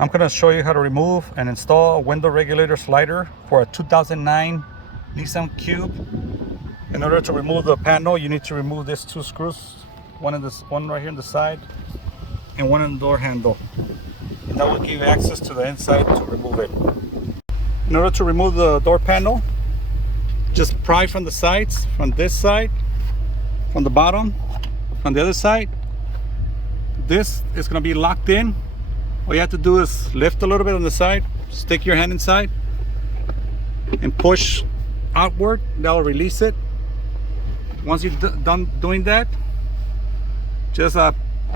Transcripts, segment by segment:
I'm going to show you how to remove and install a window regulator slider for a 2009 Nissan Cube. In order to remove the panel, you need to remove these two screws, one right here on the side and one on the door handle. And that will give you access to the inside to remove it. In order to remove the door panel, just pry from the sides, from this side, from the bottom, from the other side. This is going to be locked in. All you have to do is lift a little bit on the side, stick your hand inside and push outward. That will release it. Once you're done doing that, just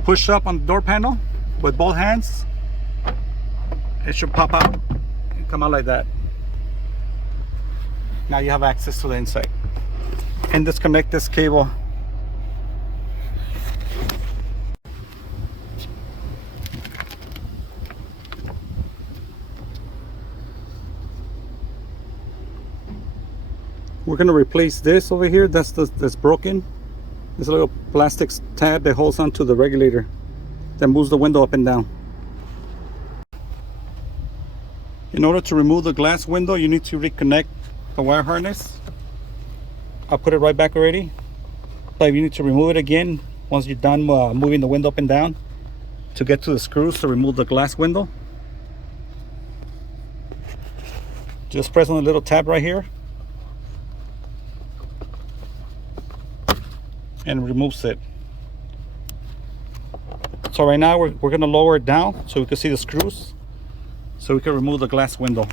push up on the door panel with both hands. It should pop out and come out like that. Now you have access to the inside. And disconnect this cable. We're going to replace this over here. That's broken. This little plastic tab that holds onto the regulator that moves the window up and down. In order to remove the glass window, you need to reconnect the wire harness. I'll put it right back already. But you need to remove it again once you're done moving the window up and down to get to the screws to remove the glass window. Just press on the little tab right here and removes it. So right now we're going to lower it down so we can see the screws, so we can remove the glass window.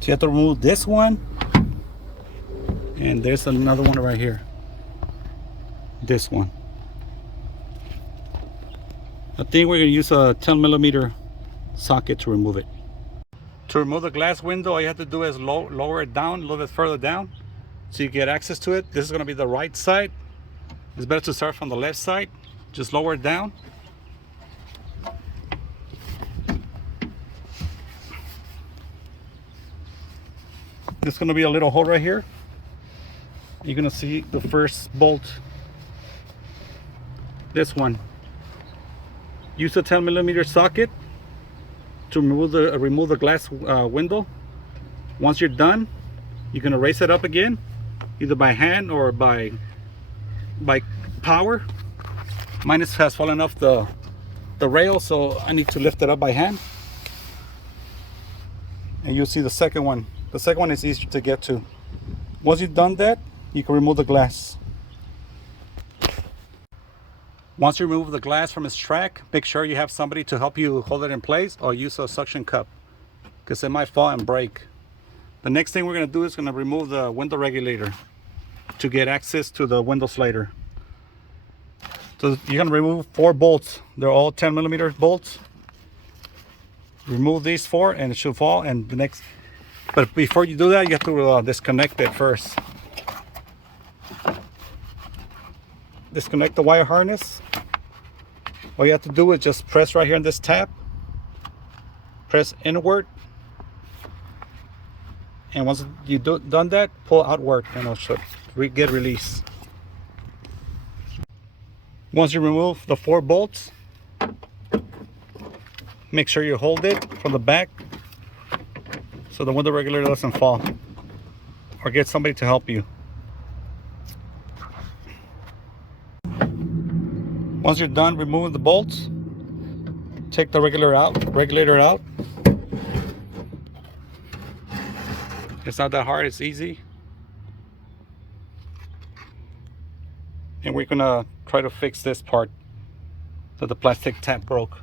So you have to remove this one, and there's another one right here. This one. I think we're going to use a 10mm socket to remove it. To remove the glass window, all you have to do is lower it down a little bit further down so you get access to it. This is going to be the right side. It's better to start from the left side. Just lower it down. There's going to be a little hole right here. You're going to see the first bolt. This one. Use a 10mm socket to remove the glass window. Once you're done, you're going to raise it up again, either by hand or by power. Mine has fallen off the rail, so I need to lift it up by hand. And you'll see the second one. The second one is easier to get to. Once you've done that, you can remove the glass. Once you remove the glass from its track, make sure you have somebody to help you hold it in place, or use a suction cup because it might fall and break. The next thing we're going to do is going to remove the window regulator to get access to the window slider. So you're going to remove 4 bolts. They're all 10mm bolts. Remove these 4 and it should fall. And but before you do that, you have to disconnect it first. Disconnect the wire harness. All you have to do is just press right here on this tab. Press inward. And once you've done that, pull outward and it should get released. Once you remove the 4 bolts, make sure you hold it from the back so the window regulator doesn't fall, or get somebody to help you. Once you're done removing the bolts, take the regulator out. It's not that hard, it's easy. And we're gonna try to fix this part that the plastic tab broke,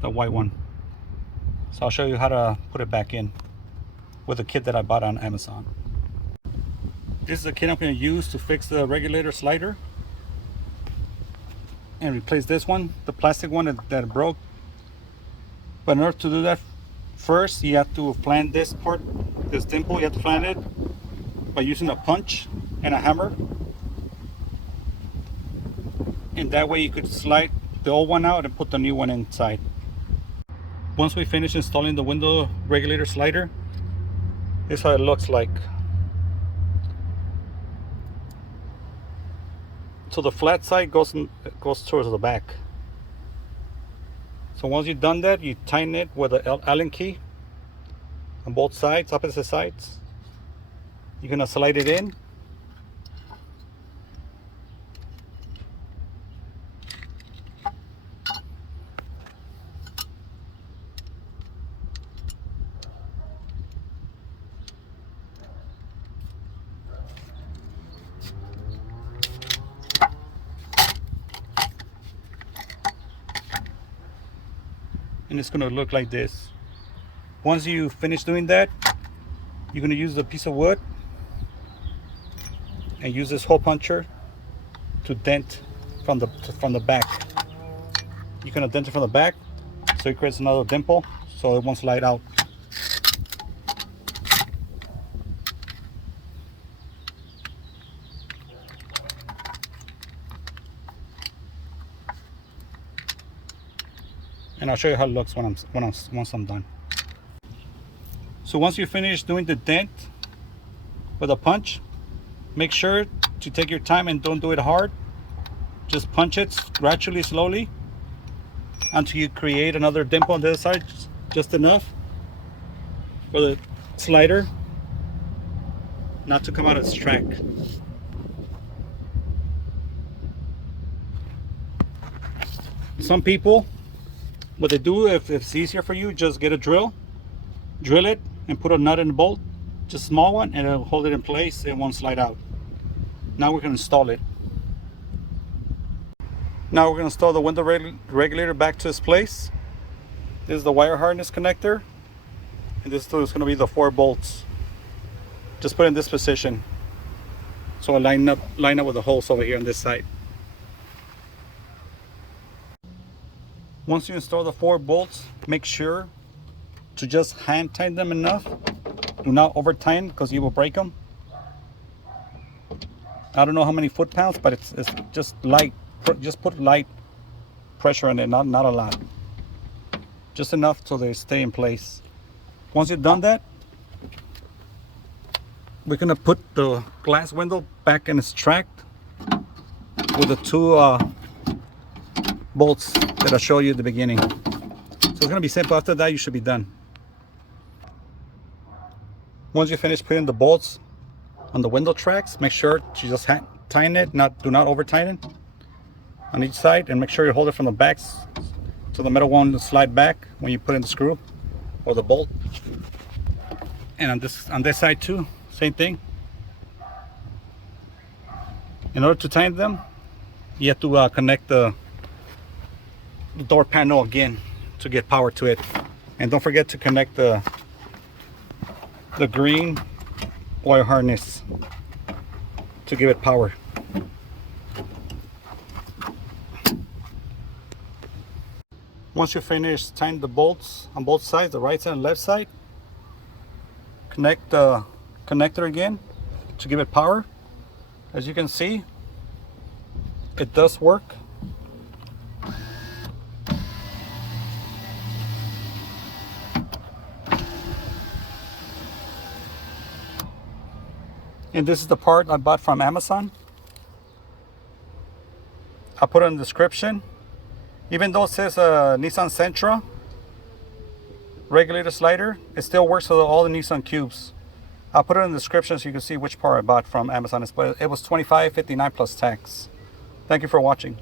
the white one. So I'll show you how to put it back in with the kit that I bought on Amazon. This is the kit I'm going to use to fix the regulator slider and replace this one, the plastic one that broke. But in order to do that, first you have to flange this part, this dimple. You have to flange it by using a punch and a hammer, and that way you could slide the old one out and put the new one inside. Once we finish installing the window regulator slider, this is how it looks like. So the flat side goes towards the back. So once you've done that, you tighten it with the Allen key on both sides, opposite sides. You're gonna slide it in. And it's gonna look like this. Once you finish doing that, you're gonna use a piece of wood and use this hole puncher to dent from the back. You're gonna dent it from the back so it creates another dimple so it won't slide out. And I'll show you how it looks once I'm done. So once you finish doing the dent with a punch, make sure to take your time and don't do it hard. Just punch it gradually, slowly, until you create another dimple on the other side, just enough for the slider not to come out of its track. Some people, what they do, if it's easier for you, just get a drill it and put a nut in the bolt, just a small one, and it'll hold it in place. It won't slide out. Now we're going to install it. Now we're going to install the window regulator back to its place. This is the wire harness connector, and this is going to be the 4 bolts. Just put it in this position so I line up with the holes over here on this side. Once you install the 4 bolts, make sure to just hand tighten them enough. Do not over tighten because you will break them. I don't know how many foot-pounds, but it's just light. Just put light pressure on it, not a lot. Just enough so they stay in place. Once you've done that, we're gonna put the glass window back in its track with the 2 bolts that I showed you at the beginning. So it's gonna be simple. After that, you should be done. Once you finish putting the bolts on the window tracks, make sure to just tighten it, do not over tighten on each side, and make sure you hold it from the backs so the metal won't slide back when you put in the screw or the bolt. And on this side too, same thing. In order to tighten them, you have to connect the door panel again to get power to it. And don't forget to connect the green wire harness to give it power. Once you finish tightening the bolts on both sides, the right side and left side, connect the connector again to give it power. As you can see, it does work. And this is the part I bought from Amazon. I'll put it in the description. Even though it says Nissan Sentra regulator slider, it still works with all the Nissan Cubes. I'll put it in the description so you can see which part I bought from Amazon. It was $25.59 plus tax. Thank you for watching.